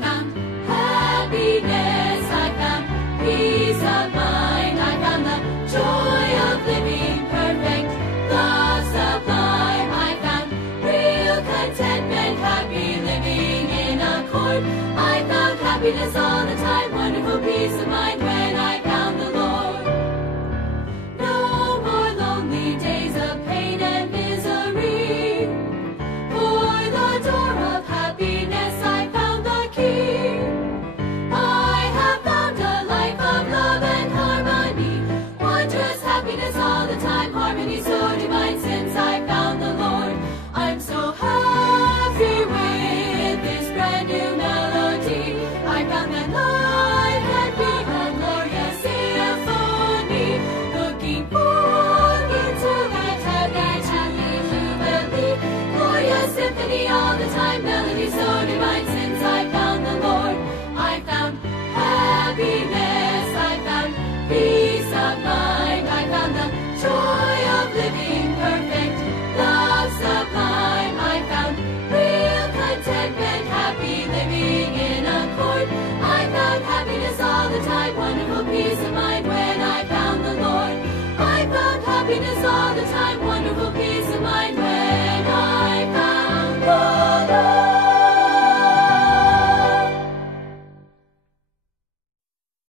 found happiness, I found peace of mind, I found the joy of living perfect, the sublime. I found real contentment, happy living in accord. I found happiness all the time, wonderful peace of mind.